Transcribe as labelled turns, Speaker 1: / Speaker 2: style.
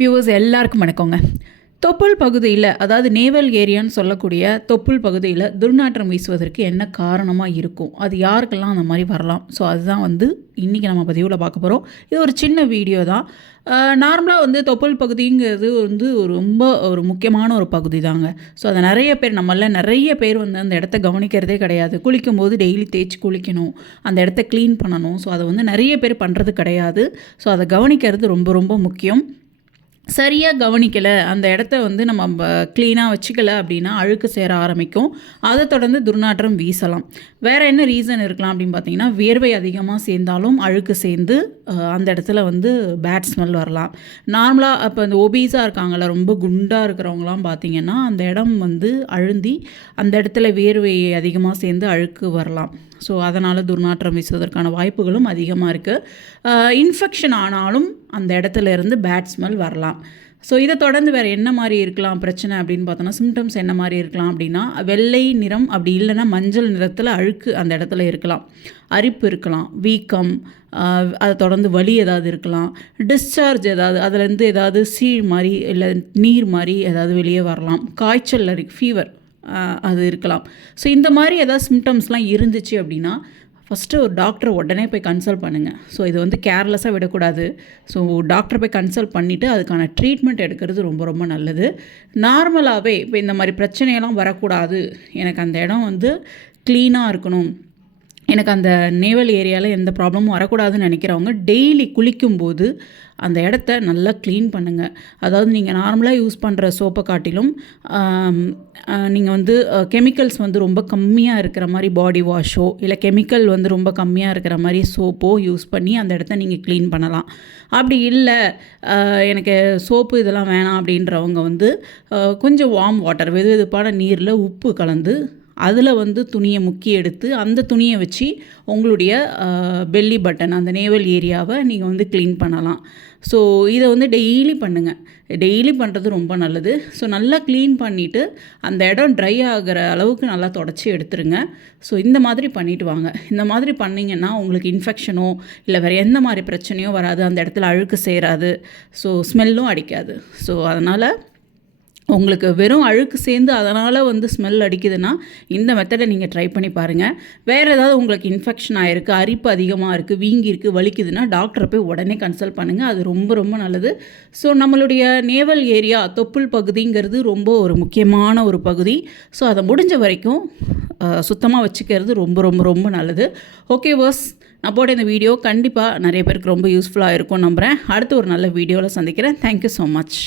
Speaker 1: Viewers எல்லாருக்கும் வணக்கங்க. தொப்புள் பகுதியில் அதாவது நேவல் ஏரியான்னு சொல்லக்கூடிய தொப்புள் பகுதியில் துர்நாற்றம் வீசுவதற்கு என்ன காரணமாக இருக்கும்? அது யாருக்கெல்லாம் அந்த மாதிரி வரலாம்? ஸோ அதுதான் வந்து இன்றைக்கி நம்ம பதிவில் பார்க்க போகிறோம் இது ஒரு சின்ன வீடியோ தான். நார்மலாக வந்து தொப்புள் பகுதிங்கிறது வந்து ஒரு ரொம்ப ஒரு முக்கியமான ஒரு பகுதி தாங்க. ஸோ அதை நிறைய பேர் நம்மள நிறைய பேர் வந்து அந்த இடத்த கவனிக்கிறதே கிடையாது. குளிக்கும்போது டெய்லி தேய்ச்சி குளிக்கணும். அந்த இடத்த க்ளீன் பண்ணணும். ஸோ அதை வந்து நிறைய பேர் பண்ணுறது கிடையாது. ஸோ அதை கவனிக்கிறது ரொம்ப ரொம்ப முக்கியம். சரியாக கவனிக்கலை. அந்த இடத்த வந்து நம்ம க்ளீனாக வச்சுக்கல அப்படின்னா அழுக்கு சேர ஆரம்பிக்கும். அதை தொடர்ந்து துர்நாற்றம் வீசலாம். வேறு என்ன ரீசன் இருக்கலாம் அப்படின்னு பார்த்தீங்கன்னா வேர்வை அதிகமாக சேர்ந்தாலும் அழுக்கு சேர்ந்து அந்த இடத்துல வந்து பேட் ஸ்மெல் வரலாம். நார்மலாக இப்போ இந்த ஒபீஸாக இருக்காங்கல்ல ரொம்ப குண்டாக இருக்கிறவங்களாம் பார்த்தீங்கன்னா அந்த இடம் வந்து அழுந்தி அந்த இடத்துல வேர்வை அதிகமாக சேர்ந்து அழுக்கு வரலாம். ஸோ அதனால் துர்நாற்றம் வீசுவதற்கான வாய்ப்புகளும் அதிகமாக இருக்குது இன்ஃபெக்ஷன் ஆனாலும் அந்த இடத்துல இருந்து பேட் ஸ்மெல் வரலாம். ஸோ இதை தொடர்ந்து வேறு என்ன மாதிரி இருக்கலாம் பிரச்சனை அப்படின்னு பார்த்தோன்னா சிம்டம்ஸ் என்ன மாதிரி இருக்கலாம் அப்படின்னா வெள்ளை நிறம் அப்படி இல்லைன்னா மஞ்சள் நிறத்தில் அழுக்கு அந்த இடத்துல இருக்கலாம். அரிப்பு இருக்கலாம் வீக்கம் அதை தொடர்ந்து வலி ஏதாவது இருக்கலாம். டிஸ்சார்ஜ் ஏதாவது அதுலேருந்து ஏதாவது சீழ் மாதிரி இல்லை நீர் மாதிரி ஏதாவது வெளியே வரலாம். காய்ச்சல் ஃபீவர் அது இருக்கலாம். ஸோ இந்த மாதிரி ஏதாவது சிம்டம்ஸ்லாம் இருந்துச்சு அப்படின்னா ஃபஸ்ட்டு ஒரு டாக்டரை உடனே போய் கன்சல்ட் பண்ணுங்கள் ஸோ இது வந்து கேர்லெஸ்ஸாக விடக்கூடாது. ஸோ டாக்டரை போய் கன்சல்ட் பண்ணிவிட்டு அதுக்கான ட்ரீட்மெண்ட் எடுக்கிறது ரொம்ப ரொம்ப நல்லது. நார்மலாகவே இப்போ இந்த மாதிரி பிரச்சனையெல்லாம் வரக்கூடாது. எனக்கு அந்த இடம் வந்து க்ளீனாக இருக்கணும். எனக்கு அந்த நேவல் ஏரியாவில் எந்த ப்ராப்ளமும் வரக்கூடாதுன்னு நினைக்கிறவங்க டெய்லி குளிக்கும்போது அந்த இடத்த நல்லா க்ளீன் பண்ணுங்கள் அதாவது நீங்கள் நார்மலாக யூஸ் பண்ணுற சோப்பை காட்டிலும் நீங்கள் வந்து கெமிக்கல்ஸ் வந்து ரொம்ப கம்மியாக இருக்கிற மாதிரி பாடி வாஷோ இல்லை கெமிக்கல் வந்து ரொம்ப கம்மியாக இருக்கிற மாதிரி சோப்போ யூஸ் பண்ணி அந்த இடத்த நீங்கள் க்ளீன் பண்ணலாம். அப்படி இல்லை எனக்கு சோப்பு இதெல்லாம் வேணாம் அப்படின்றவங்க வந்து கொஞ்சம் வார்ம் வாட்டர் வெது வெதுப்பான நீரில் உப்பு கலந்து அதில் வந்து துணியை முக்கி எடுத்து அந்த துணியை வச்சு உங்களுடைய பெல்லி பட்டன் அந்த நேவல் ஏரியாவை நீங்கள் வந்து க்ளீன் பண்ணலாம். ஸோ இதை வந்து டெய்லி பண்ணுங்கள் டெய்லி பண்ணுறது ரொம்ப நல்லது. ஸோ நல்லா க்ளீன் பண்ணிவிட்டு அந்த இடம் ட்ரை ஆகிற அளவுக்கு நல்லா தொடச்சி எடுத்துருங்க. ஸோ இந்த மாதிரி பண்ணிவிட்டு வாங்க. இந்த மாதிரி பண்ணிங்கன்னா உங்களுக்கு இன்ஃபெக்ஷனோ இல்லை வேறு எந்த மாதிரி பிரச்சனையோ வராது. அந்த இடத்துல அழுக்கு சேராது. ஸோ ஸ்மெல்லும் அடிக்காது. ஸோ அதனால் உங்களுக்கு வெறும் அழுக்கு சேர்ந்து அதனால் வந்து ஸ்மெல் அடிக்குதுன்னா இந்த மெத்தடை நீங்கள் ட்ரை பண்ணி பாருங்கள் வேறு ஏதாவது உங்களுக்கு இன்ஃபெக்ஷன் ஆகிருக்கு அரிப்பு அதிகமாக இருக்குது வீங்கி இருக்குது வலிக்குதுன்னா டாக்டரை போய் உடனே கன்சல்ட் பண்ணுங்கள் அது ரொம்ப ரொம்ப நல்லது. ஸோ நம்மளுடைய நேவல் ஏரியா தொப்புள் பகுதிங்கிறது ரொம்ப ஒரு முக்கியமான ஒரு பகுதி. ஸோ அதை முடிஞ்ச வரைக்கும் சுத்தமாக வச்சுக்கிறது ரொம்ப ரொம்ப ரொம்ப நல்லது. ஓகே வர்ஸ் நான் போட்ட இந்த வீடியோ கண்டிப்பாக நிறைய பேருக்கு ரொம்ப யூஸ்ஃபுல்லாக இருக்கும் நம்புகிறேன் அடுத்து ஒரு நல்ல வீடியோவில் சந்திக்கிறேன். Thank you so much